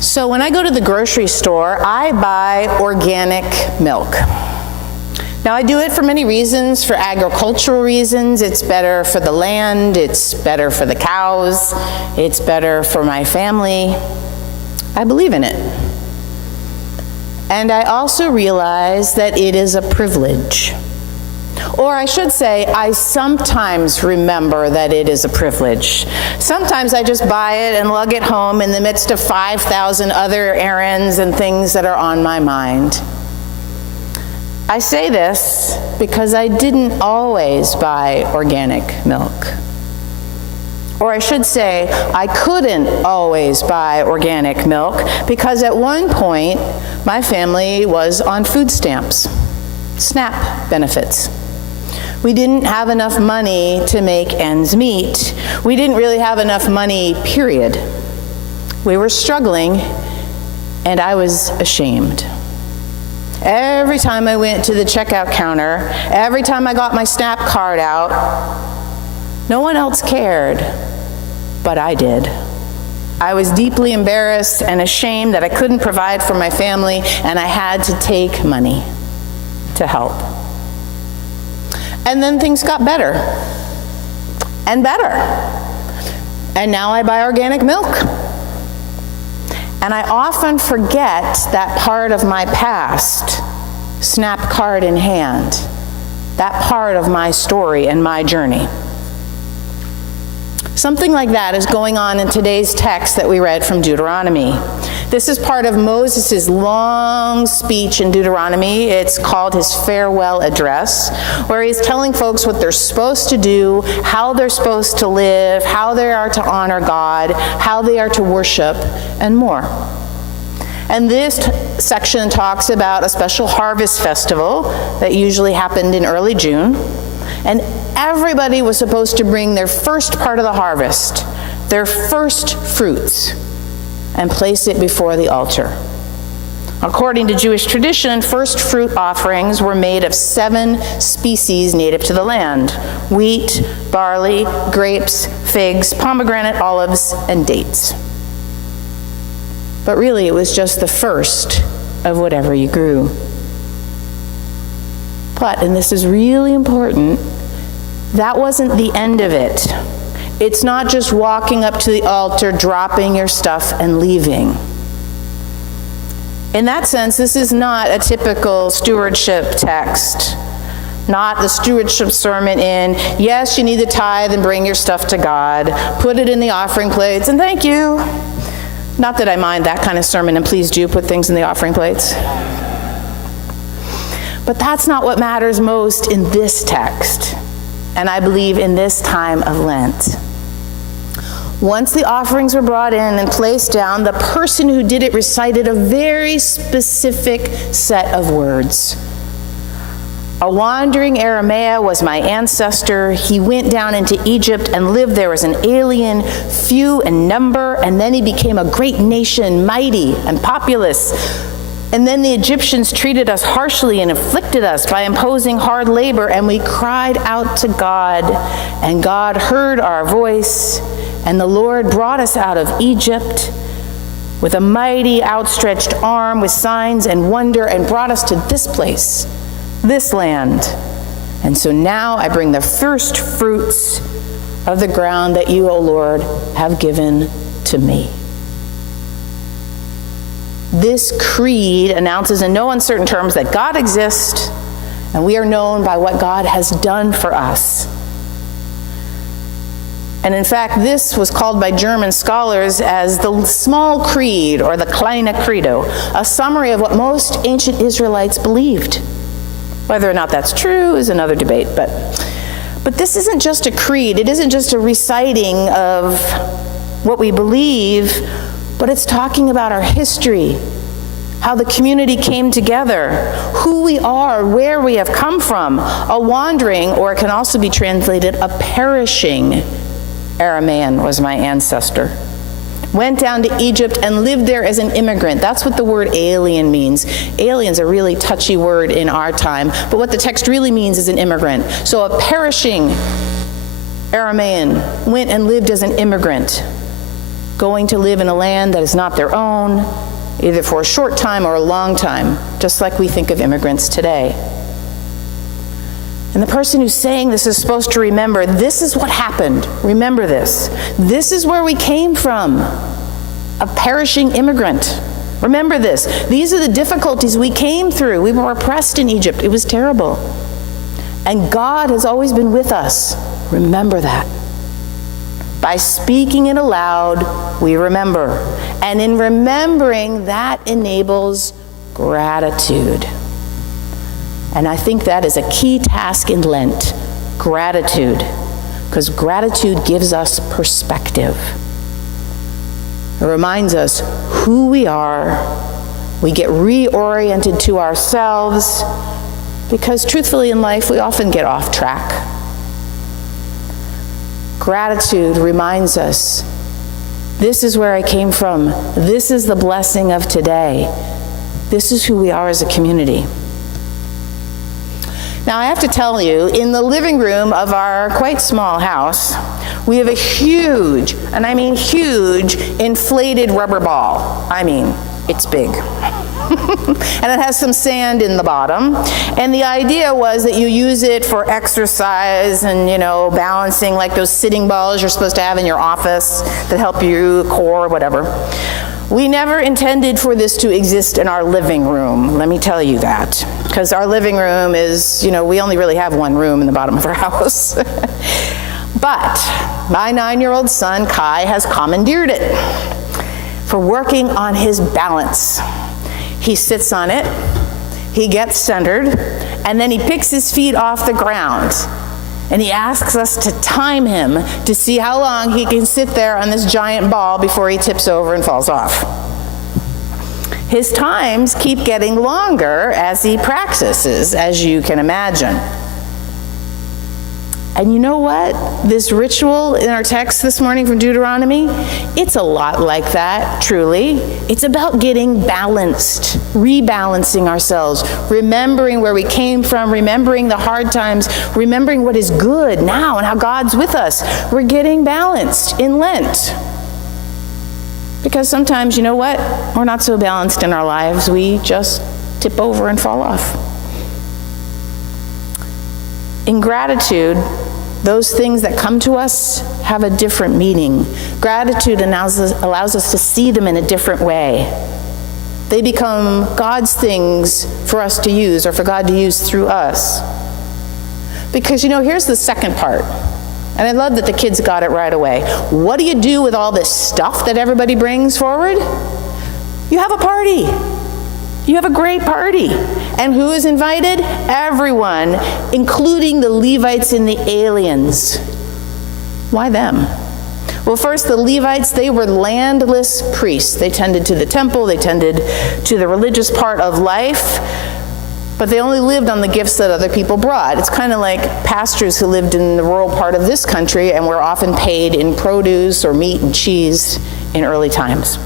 So when I go to the grocery store, I buy organic milk. Now I do it for many reasons, for agricultural reasons. It's better for the land, it's better for the cows, it's better for my family. I believe in it. And I also realize that it is a privilege. Or I should say, I sometimes remember that it is a privilege. Sometimes I just buy it and lug it home in the midst of 5,000 other errands and things that are on my mind. I say this because I didn't always buy organic milk. Or I should say, I couldn't always buy organic milk because at one point, my family was on food stamps, SNAP benefits. We didn't have enough money to make ends meet. We didn't really have enough money, period. We were struggling, and I was ashamed. Every time I went to the checkout counter, every time I got my SNAP card out, no one else cared, but I did. I was deeply embarrassed and ashamed that I couldn't provide for my family, and I had to take money to help. And then things got better and better. And now I buy organic milk. And I often forget that part of my past, SNAP card in hand, that part of my story and my journey. Something like that is going on in today's text that we read from Deuteronomy. This is part of Moses' long speech in Deuteronomy. It's called his farewell address, where he's telling folks what they're supposed to do, how they're supposed to live, how they are to honor God, how they are to worship, and more. And this section talks about a special harvest festival that usually happened in early June. And everybody was supposed to bring their first part of the harvest, their first fruits, and place it before the altar. According to Jewish tradition, first fruit offerings were made of 7 species native to the land: wheat, barley, grapes, figs, pomegranate, olives, and dates. But really, it was just the first of whatever you grew. But, and this is really important, that wasn't the end of it. It's not just walking up to the altar, dropping your stuff, and leaving. In that sense, this is not a typical stewardship text, not the stewardship sermon in, yes, you need to tithe and bring your stuff to God, put it in the offering plates, and thank you. Not that I mind that kind of sermon, and please do put things in the offering plates. But that's not what matters most in this text, and I believe in this time of Lent. Once the offerings were brought in and placed down, the person who did it recited a very specific set of words. A wandering Aramea was my ancestor. He went down into Egypt and lived there as an alien, few in number, and then he became a great nation, mighty and populous. And then the Egyptians treated us harshly and afflicted us by imposing hard labor, and we cried out to God, and God heard our voice, and the Lord brought us out of Egypt with a mighty outstretched arm, with signs and wonder, and brought us to this place, this land. And so now I bring the first fruits of the ground that you, O Lord, have given to me. This creed announces in no uncertain terms that God exists, and we are known by what God has done for us. And in fact, this was called by German scholars as the small creed, or the Kleine Credo, a summary of what most ancient Israelites believed. Whether or not that's true is another debate, but this isn't just a creed. It isn't just a reciting of what we believe, but it's talking about our history, how the community came together, who we are, where we have come from. A wandering, or it can also be translated a perishing, Aramean was my ancestor. Went down to Egypt and lived there as an immigrant. That's what the word alien means. Alien's a really touchy word in our time, but what the text really means is an immigrant. So a perishing Aramean went and lived as an immigrant. going to live in a land that is not their own, either for a short time or a long time, just like we think of immigrants today. And the person who's saying this is supposed to remember, this is what happened. Remember this. This is where we came from, a perishing immigrant. Remember this. These are the difficulties we came through. We were oppressed in Egypt. It was terrible. And God has always been with us. Remember that. By speaking it aloud, we remember. And in remembering, that enables gratitude. And I think that is a key task in Lent, gratitude, because gratitude gives us perspective. It reminds us who we are. We get reoriented to ourselves, because truthfully in life, we often get off track. Gratitude reminds us, this is where I came from. This is the blessing of today. This is who we are as a community. Now, I have to tell you, in the living room of our quite small house, we have a huge, and I mean huge, inflated rubber ball. I mean, it's big. And it has some sand in the bottom. And the idea was that you use it for exercise and, balancing, like those sitting balls you're supposed to have in your office that help you core, whatever. We never intended for this to exist in our living room, let me tell you that. Because our living room is, we only really have one room in the bottom of our house. But my 9-year-old son, Kai, has commandeered it for working on his balance. He sits on it, he gets centered, and then he picks his feet off the ground. And he asks us to time him to see how long he can sit there on this giant ball before he tips over and falls off. His times keep getting longer as he practices, as you can imagine. And you know what? This ritual in our text this morning from Deuteronomy, it's a lot like that, truly. It's about getting balanced, rebalancing ourselves, remembering where we came from, remembering the hard times, remembering what is good now and how God's with us. We're getting balanced in Lent. Because sometimes, you know what? We're not so balanced in our lives. We just tip over and fall off. In gratitude, those things that come to us have a different meaning. Gratitude allows us to see them in a different way. They become God's things for us to use, or for God to use through us. Because, here's the second part. And I love that the kids got it right away. What do you do with all this stuff that everybody brings forward? You have a party. You have a great party. And who is invited? Everyone, including the Levites and the aliens. Why them? Well, first, the Levites, they were landless priests. They tended to the temple, they tended to the religious part of life, but they only lived on the gifts that other people brought. It's kind of like pastors who lived in the rural part of this country and were often paid in produce or meat and cheese in early times.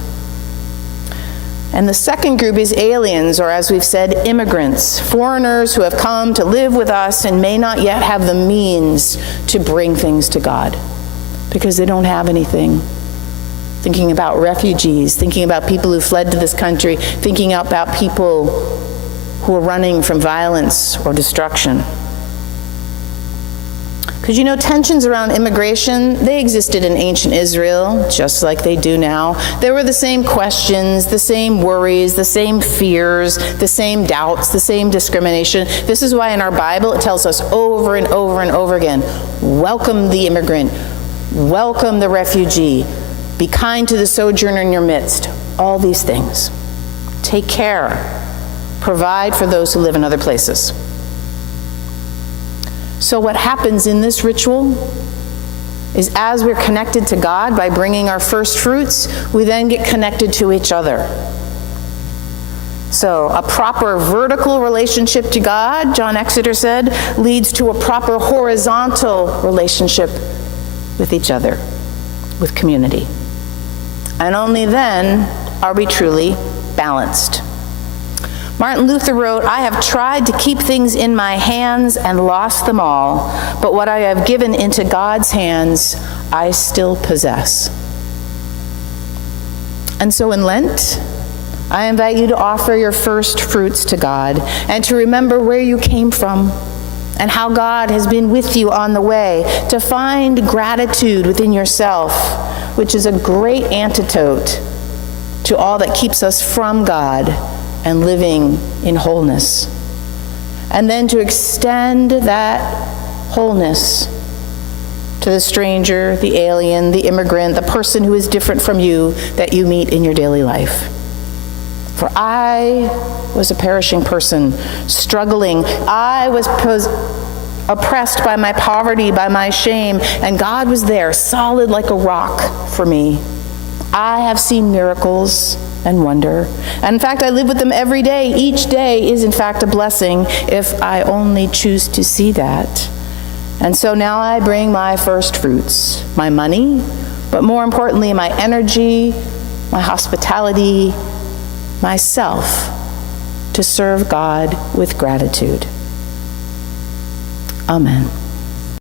And the second group is aliens, or as we've said, immigrants, foreigners who have come to live with us and may not yet have the means to bring things to God because they don't have anything. Thinking about refugees, thinking about people who fled to this country, thinking about people who are running from violence or destruction. Because tensions around immigration, they existed in ancient Israel, just like they do now. There were the same questions, the same worries, the same fears, the same doubts, the same discrimination. This is why in our Bible it tells us over and over and over again, welcome the immigrant, welcome the refugee, be kind to the sojourner in your midst. All these things. Take care. Provide for those who live in other places. So what happens in this ritual is as we're connected to God by bringing our first fruits, we then get connected to each other. So a proper vertical relationship to God, John Exeter said, leads to a proper horizontal relationship with each other, with community. And only then are we truly balanced. Martin Luther wrote, "I have tried to keep things in my hands and lost them all, but what I have given into God's hands, I still possess." And so in Lent, I invite you to offer your first fruits to God and to remember where you came from and how God has been with you on the way, to find gratitude within yourself, which is a great antidote to all that keeps us from God and living in wholeness. And then to extend that wholeness to the stranger, the alien, the immigrant, the person who is different from you that you meet in your daily life. For I was a perishing person, struggling. I was oppressed by my poverty, by my shame, and God was there, solid like a rock for me. I have seen miracles and wonder. And in fact, I live with them every day. Each day is, in fact, a blessing if I only choose to see that. And so now I bring my first fruits, my money, but more importantly, my energy, my hospitality, myself, to serve God with gratitude. Amen.